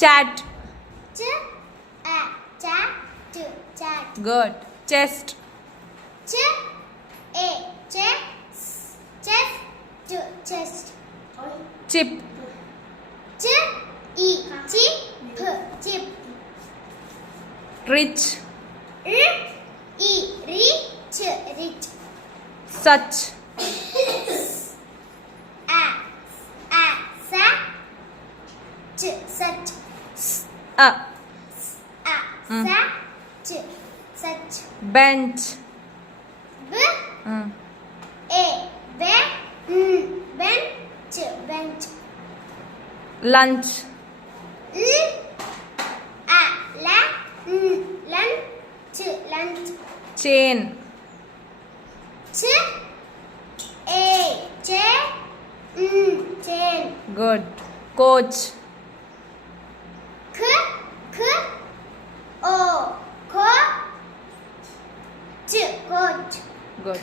Chat. Chat. Good. Chest. Chest. Chip. Chip. Rich. Rich. Such. Such. Such. Bench. Bench. Lunch. Lunch. Chain. Chain. Good. Coach. Coach. Good.